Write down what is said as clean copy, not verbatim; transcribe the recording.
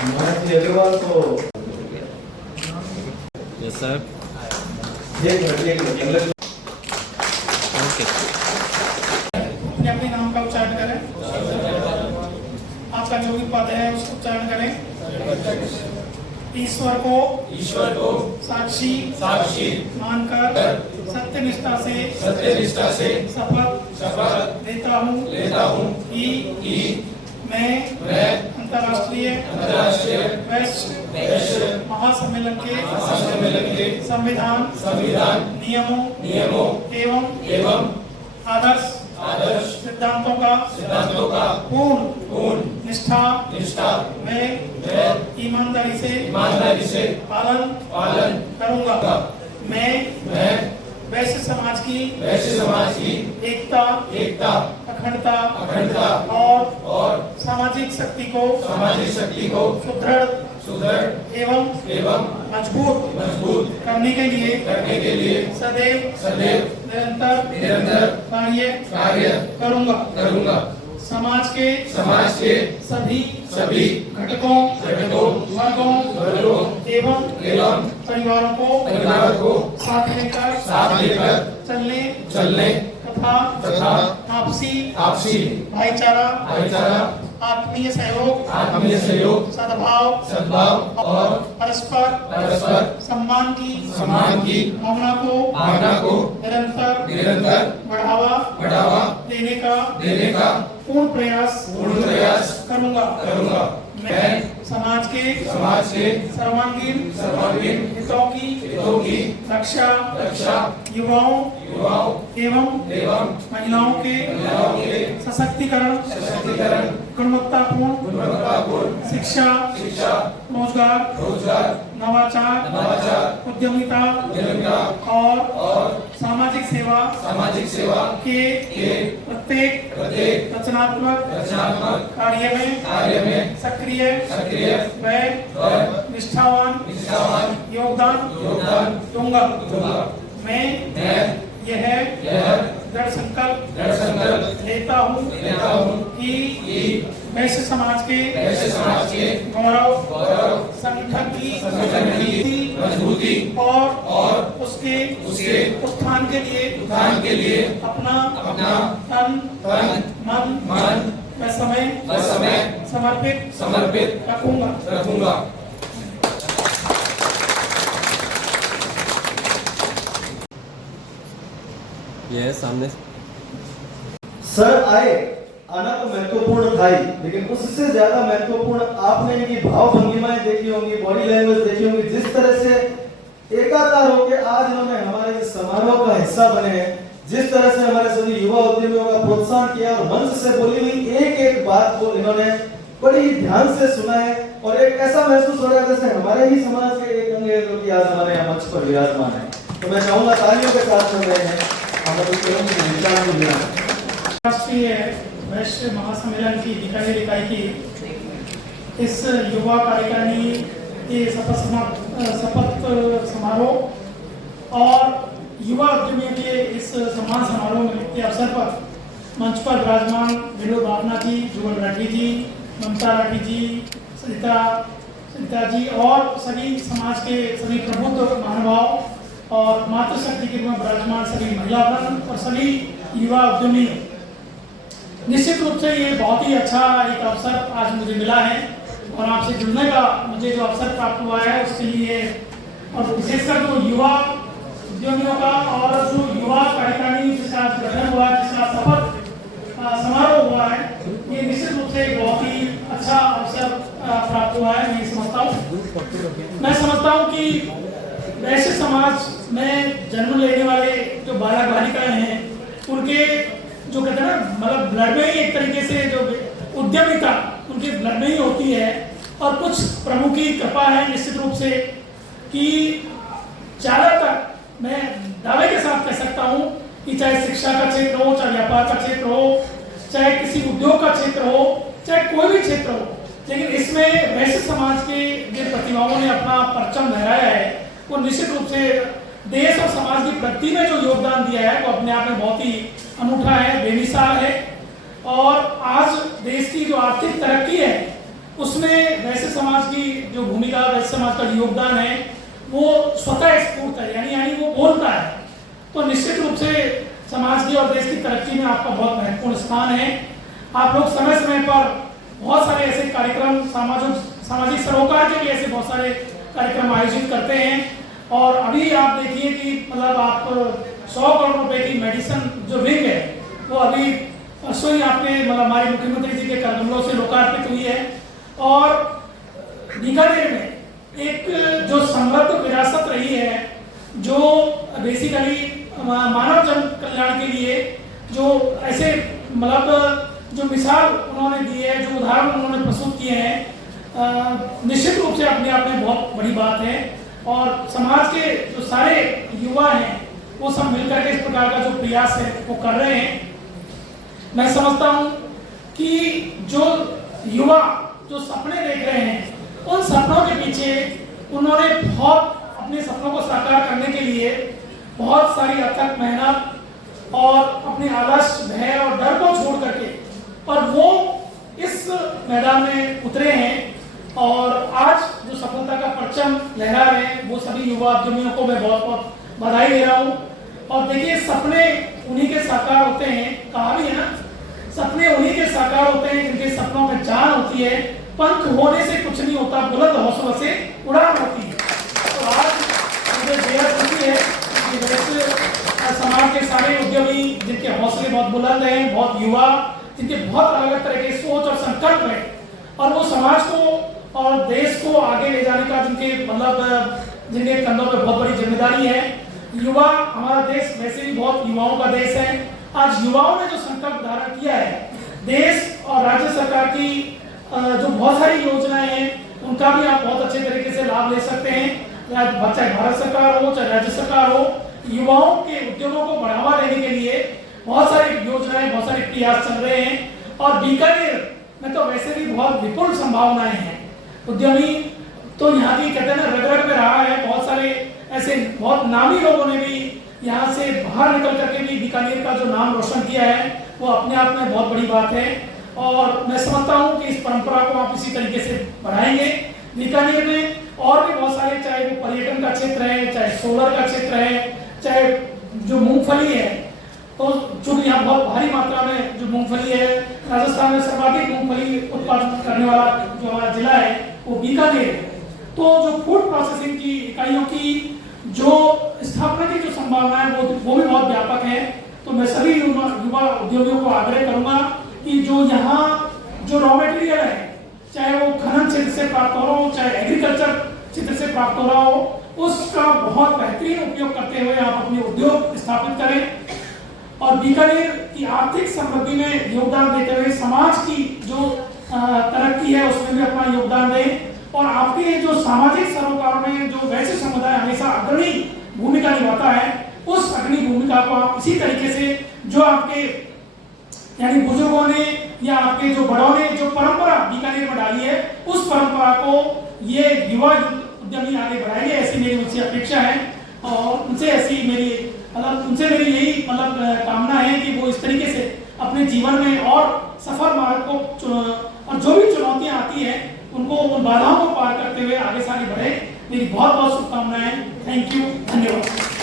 महाराज अग्रवाल को yes sir okay अपने नाम का उच्चारण करें। आपका जो भी पद है उसका उच्चारण करें। ईश्वर को साक्षी मानकर सत्यनिष्ठा से शपथ लेता हूँ कि मैं अंतर्राष्ट्रीय वैश्य महासम्मेलन के संविधान नियमों एवं आदर्श सिद्धांतों का पूर्ण निष्ठा व ईमानदारी से पालन करूंगा। मैं वैश्य समाज की एकता अखंडता और सामाजिक शक्ति को सुदृढ़ एवं मजबूत करने के लिए सदैव निरंतर कार्य करूंगा। समाज के सभी घटकों वर्गों एवं परिवारों को साथ लेकर चलने तथा आपसी भाईचारा आत्मीय सहयोग सद्भाव और परस्पर सम्मान की भावना को निरंतर बढ़ावा देने का पूर्ण प्रयास करूंगा। मैं समाज के सर्वांगीण हितों की रक्षा युवाओं एवं महिलाओं के सशक्तिकरण गुणवत्तापूर्ण शिक्षा रोजगार नवाचार उद्यमिता और सामाजिक सेवा के प्रत्येक रचनात्मक कार्य में सक्रिय व निष्ठावान योगदान दूंगा। मैं यह दृढ़ संकल्प लेता हूँ कि वैश्य समाज के गौरव संगठन की मजबूती और उसके उत्थान के लिए अपना तन मन व समय समर्पित रखूंगा। ये सामने सर आना तो महत्वपूर्ण था ही, लेकिन उससे ज्यादा महत्वपूर्ण आपने इनकी भाव भंगिमाएं देखी होंगी, बॉडी लैंग्वेज देखी होंगी, जिस तरह से एकाकार होकर आज इन्होंने हमारे इस समारोह का हिस्सा बने हैं, जिस तरह से हमारे सभी युवा उद्यमियों का प्रोत्साहन किया और मंच से बोली हुई एक बात को इन्होंने बड़ी ध्यान से सुना है और एक ऐसा महसूस हो रहा है जैसे हमारे ही समाज के एक अंग है जो कि आज हमारे यहाँ मंच पर विराजमान है। तो मैं चाहूंगा तालियों के साथ सुन रहे हैं राष्ट्रीय वैश्य महासम्मेलन की बीकानेर इकाई की इस युवा कार्यकारिणी के शपथ समारोह और युवा उद्यमियों के इस सम्मान समारोह में के अवसर पर मंच पर विराजमान विनोद भावना जी, जुगल राठी जी, ममता राठी जी, सरिता जी और सभी समाज के सभी प्रबुद्ध महानुभाव और मातृशक्ति के रूप में विराजमान सभी महिलागण और सभी युवा उद्यमी। निश्चित रूप से ये बहुत ही अच्छा एक अवसर आज मुझे मिला है और आपसे जुड़ने का मुझे जो अवसर प्राप्त हुआ है उसके लिए और विशेषकर जो युवा उद्यमियों का और जो युवा कार्यकारिणी जिसका गठन हुआ, जिसका शपथ समारोह हुआ है, ये निश्चित रूप से एक बहुत ही अच्छा अवसर प्राप्त हुआ है। मैं समझता हूँ कि वैश्य समाज में जन्म लेने वाले जो बालक बालिकाएं हैं उनके जो कहते हैं ना मतलब ब्लड में ही एक तरीके से जो उद्यमिता उनके ब्लड में ही होती है और कुछ प्रमुख की कृपा है निश्चित रूप से कि ज्यादातर मैं दावे के साथ कह सकता हूँ कि चाहे शिक्षा का क्षेत्र हो, चाहे व्यापार का क्षेत्र हो, चाहे किसी उद्योग का क्षेत्र हो, चाहे कोई भी क्षेत्र हो, लेकिन इसमें वैश्य समाज के जिन प्रतिभाओं ने अपना परचम लहराया है वो निश्चित रूप से देश और समाज की प्रगति में जो योगदान दिया है वो अपने आप में बहुत ही अनूठा है, बेमिसाल है। और आज देश की जो आर्थिक तरक्की है उसमें वैश्य समाज की समाज का योगदान है वो स्वतः स्फूर्त है, यानी वो बोलता है। तो निश्चित रूप से समाज की और देश की तरक्की में आपका बहुत महत्वपूर्ण स्थान है। आप लोग समय समय पर बहुत सारे ऐसे कार्यक्रम, सामाजिक सरोकार के भी ऐसे बहुत सारे कार्यक्रम आयोजित करते हैं। और अभी आप देखिए कि मतलब आप 100 करोड़ रुपए की मेडिसिन जो विंग है वो अभी परसों ही आपने मतलब हमारे मुख्यमंत्री जी के कदमों से लोकार्पित हुई है। और बीकानेर में एक जो समृद्ध विरासत रही है, जो बेसिकली मानव जन कल्याण के लिए जो ऐसे मतलब जो मिसाल उन्होंने दी है, जो उदाहरण उन्होंने प्रस्तुत किए हैं, निश्चित रूप से अपने आप में बहुत बड़ी बात है। और समाज के जो सारे युवा हैं वो सब मिलकर के इस प्रकार का जो प्रयास है वो कर रहे हैं। मैं समझता हूँ कि जो युवा जो सपने देख रहे हैं उन सपनों के पीछे उन्होंने बहुत अपने सपनों को साकार करने के लिए बहुत सारी अथक मेहनत और अपने आलस्य, भय और डर को छोड़ करके और वो इस मैदान में उतरे हैं और आज जो सफलता का परचम लहरा रहे हैं वो सभी युवा उद्यमियों को मैं बहुत बहुत बधाई दे रहा हूँ। और देखिए सपने उन्हीं के साकार होते हैं, कहा भी है ना, सपने उन्हीं के साकार होते हैं जिनके सपनों में जान होती है, पंख होने से कुछ नहीं होता, बुलंद हौसलों से उड़ान होती है। तो आज मुझे बेहद खुशी है कि वैसे समाज के सारे उद्यमी जिनके हौसले बहुत बुलंद हैं, बहुत युवा जिनके बहुत अलग अलग तरह के सोच और संकल्प है और वो समाज को और देश को आगे ले जाने का जिनके मतलब जिनके कंधों पे बहुत बड़ी जिम्मेदारी है। युवा, हमारा देश वैसे भी बहुत युवाओं का देश है। आज युवाओं ने जो संकल्प धारण किया है, देश और राज्य सरकार की जो बहुत सारी योजनाएं हैं उनका भी आप बहुत अच्छे तरीके से लाभ ले सकते हैं। चाहे भारत सरकार हो चाहे राज्य सरकार हो, युवाओं के उद्योगों को बढ़ावा देने के लिए बहुत सारी योजनाएं, बहुत सारे प्रयास चल रहे हैं। और बीकानेर में तो वैसे भी बहुत विपुल संभावनाएं हैं। उद्यमी तो यहाँ की कहते हैं ना रग रग में रहा है, बहुत सारे ऐसे बहुत नामी लोगों ने भी यहाँ से बाहर निकल करके भी बीकानेर का जो नाम रोशन किया है वो अपने आप में बहुत बड़ी बात है। और मैं समझता हूँ कि इस परंपरा को आप इसी तरीके से बढ़ाएंगे। बीकानेर में और भी बहुत सारे, चाहे वो पर्यटन का क्षेत्र है, चाहे सोलर का क्षेत्र है, चाहे जो मूंगफली है, तो चूंकि यहाँ बहुत भारी मात्रा में जो मूंगफली है, राजस्थान में सर्वाधिक मूंगफली उत्पादन करने वाला जो हमारा जिला है वो बीकानेर है। तो जो फूड प्रोसेसिंग की इकाइयों की जो स्थापना की जो संभावना है वो भी बहुत व्यापक है। तो मैं सभी युवा उद्योगियों को आग्रह करूंगा कि जो यहाँ जो रॉ मटेरियल है, चाहे वो खनन क्षेत्र से प्राप्त हो रहा हो, चाहे एग्रीकल्चर क्षेत्र से प्राप्त हो रहा हो, उसका बहुत बेहतरीन उपयोग करते हुए आप अपने उद्योग स्थापित करें और बीकानेर की आर्थिक समृद्धि में योगदान देते हुए समाज की जो तरक्की है उसमें भी अपना योगदान दें। और आपके जो सामाजिक सरोकार में जो वैश्य समुदाय हमेशा अग्रणी भूमिका निभाता है, उस अग्रणी भूमिका को आप इसी तरीके से जो आपके यानी बुजुर्गों ने या आपके जो बड़ों ने जो परंपरा बीकानेर में डाली है, उस परंपरा को ये युवा उद्यमी आगे बढ़ाएंगे, ऐसी मेरी उनसे अपेक्षा है। और उनसे ऐसी मेरी उनसे मेरी यही कामना है कि वो इस तरीके से अपने जीवन में और सफल मार्ग को और जो भी चुनौतियां आती है उनको उन बाधाओं को पार करते हुए आगे बढ़े। मेरी बहुत बहुत शुभकामनाएं। थैंक यू, धन्यवाद।